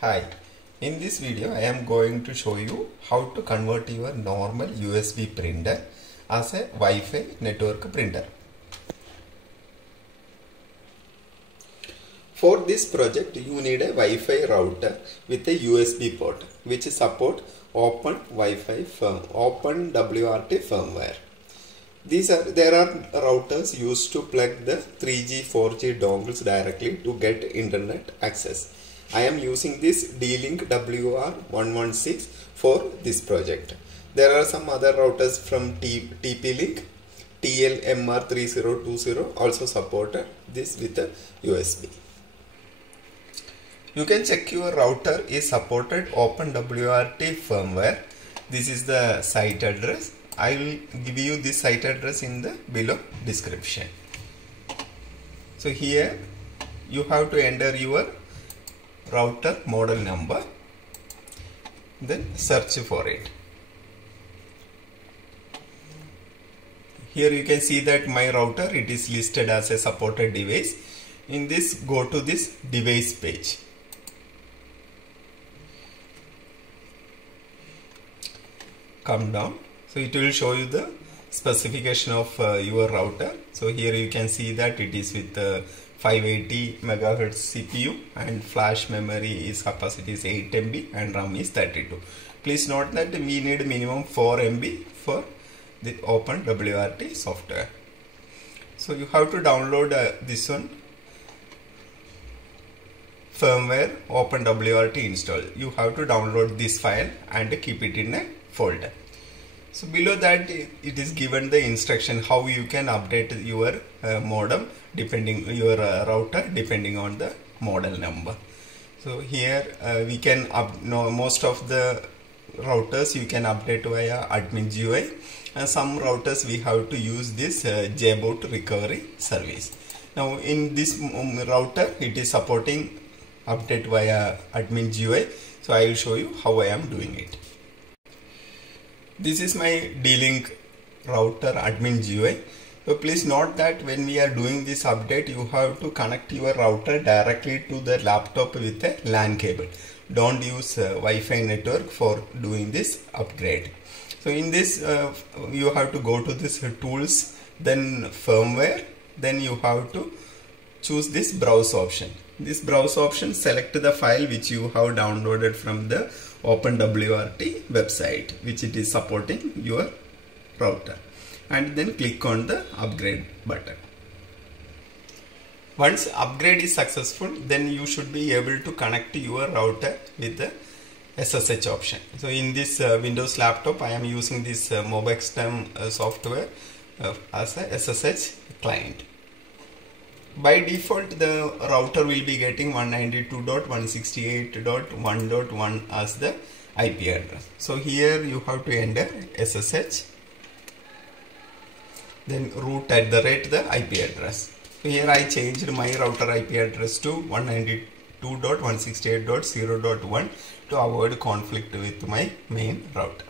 Hi, in this video I am going to show you how to convert your normal USB printer as a Wi-Fi network printer. For this project you need a Wi-Fi router with a USB port which support Open WRT firmware. There are routers used to plug the 3G, 4G dongles directly to get internet access. I am using this D-Link WR116 for this project. There are some other routers from TP-Link, TLMR3020 also supported this with a USB. You can check your router is supported OpenWRT firmware. This is the site address. I will give you this site address in the below description. So here you have to enter your router model number, then search for it. Here you can see that my router, it is listed as a supported device. In this, go to this device page. Come down. So it will show you the specification of your router. So here you can see that it is with 580 MHz CPU and flash memory is capacity is 8 MB and RAM is 32. Please note that we need minimum 4 MB for the OpenWRT software. So you have to download this one, firmware OpenWRT install. You have to download this file and keep it in a folder. So below that it is given the instruction how you can update your modem your router depending on the model number. So here we can most of the routers you can update via admin GUI, and some routers we have to use this JBoot recovery service. Now in this router it is supporting update via admin GUI, so I will show you how I am doing it. This is my D-Link router admin GUI. So please note that when we are doing this update, you have to connect your router directly to the laptop with a LAN cable. Don't use Wi-Fi network for doing this upgrade. So in this, you have to go to this tools, then firmware, then you have to choose this browse option. This browse option, select the file which you have downloaded from the OpenWRT website, which it is supporting your router, and then click on the upgrade button. Once upgrade is successful, then you should be able to connect your router with the SSH option. So in this Windows laptop, I am using this Mobextem software as a SSH client. By default, the router will be getting 192.168.1.1 as the IP address. So here you have to enter SSH, then root @ the IP address. So here I changed my router IP address to 192.168.0.1 to avoid conflict with my main router.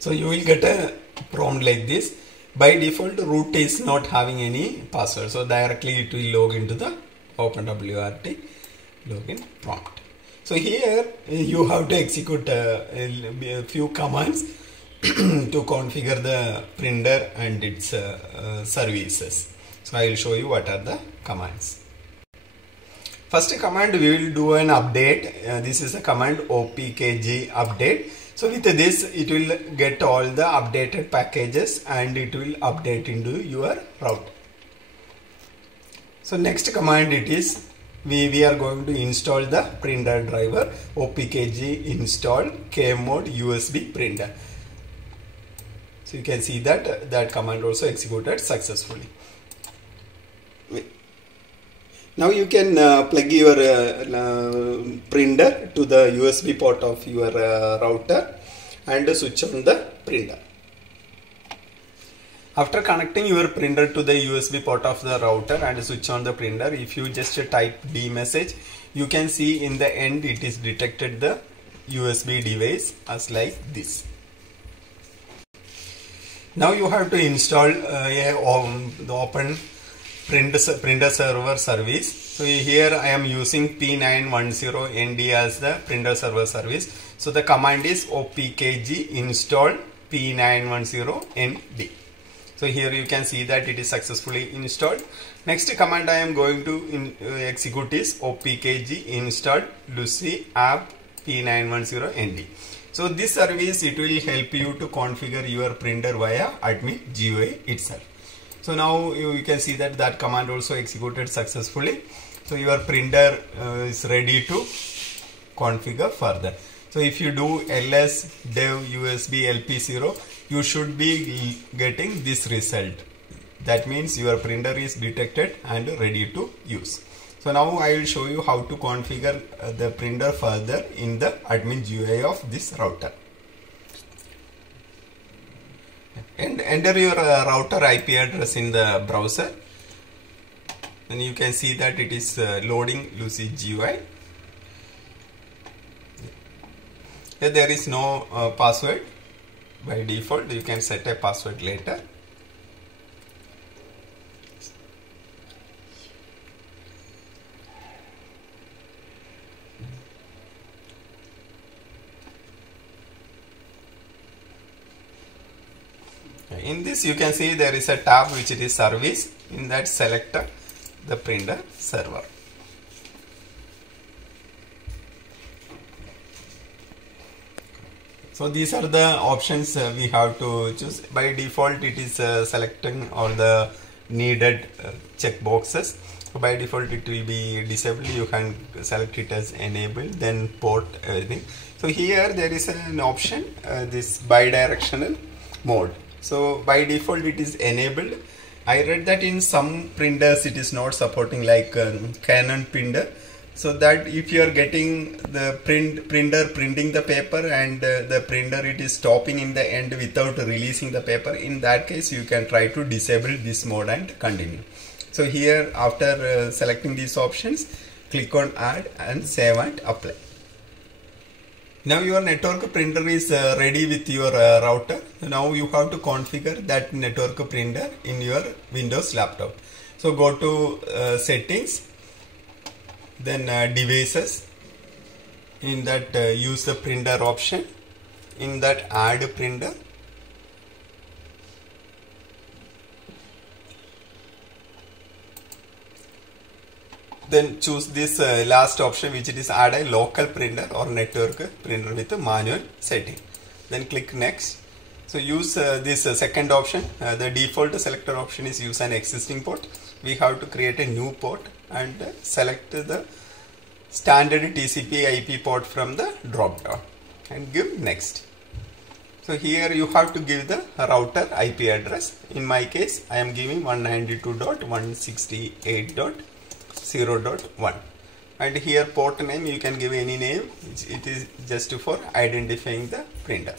So you will get a prompt like this. By default, root is not having any password, so directly it will log into the OpenWRT login prompt. So here you have to execute a few commands to configure the printer and its services. So I will show you what are the commands. First command, we will do an update. This is a command opkg update. So with this, it will get all the updated packages and it will update into your router. So next command, it is we are going to install the printer driver opkg install kmod USB printer. So you can see that that command also executed successfully. Now you can plug your printer to the USB port of your router and switch on the printer. After connecting your printer to the USB port of the router and switch on the printer, if you just type B message, you can see in the end it is detected the USB device as like this. Now you have to install the Open Printer Server service. So here I am using P910ND as the printer server service. So the command is opkg install P910ND. So here you can see that it is successfully installed. Next command I am going to execute is opkg install Lucy app P910ND. So this service, it will help you to configure your printer via admin GUI itself. So now you can see that command also executed successfully. So your printer is ready to configure further. So if you do ls dev USB LP0, you should be getting this result. That means your printer is detected and ready to use. So now I will show you how to configure the printer further in the admin GUI of this router. And enter your router IP address in the browser, and you can see that it is loading Lucy GUI. Here there is no password by default. You can set a password later. In this you can see there is a tab which it is service. In that select the printer server. So these are the options we have to choose. By default it is selecting all the needed checkboxes. So by default it will be disabled. You can select it as enabled, then port everything. So here there is an option, this bidirectional mode. So by default it is enabled. I read that in some printers it is not supporting, like Canon printer. So that if you are getting the printer printing the paper and the printer it is stopping in the end without releasing the paper, in that case you can try to disable this mode and continue. So here after selecting these options, click on add and save and apply. Now your network printer is ready with your router. Now you have to configure that network printer in your Windows laptop. So go to settings, then devices. In that use the printer option. In that add printer. Then choose this last option, which it is add a local printer or network printer with a manual setting. Then click next. So use this second option. The default selector option is use an existing port. We have to create a new port and select the standard TCP IP port from the drop down and give next. So here you have to give the router IP address. In my case I am giving 192.168.0.1, and here port name you can give any name. It is just for identifying the printer.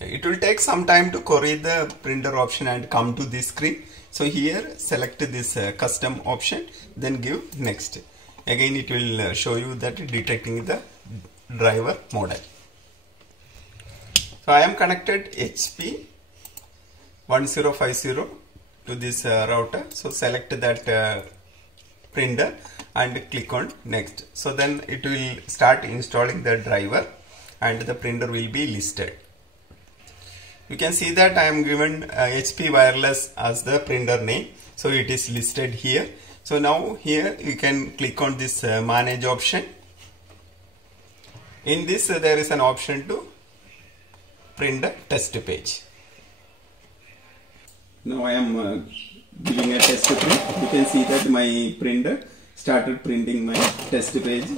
It will take some time to query the printer option and come to this screen. So here select this custom option, then give next. Again it will show you that detecting the driver model. So I am connected HP 1050 to this router. So select that printer and click on next. So then it will start installing the driver and the printer will be listed. You can see that I am given HP Wireless as the printer name. So it is listed here. So now here you can click on this manage option. In this there is an option to print a test page. Now I am giving a test print. You can see that my printer started printing my test page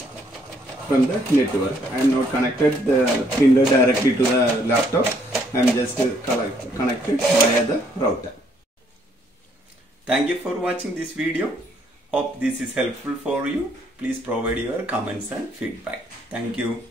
from the network. I am not connected the printer directly to the laptop. I am just connected via the router. Thank you for watching this video. Hope this is helpful for you. Please provide your comments and feedback. Thank you.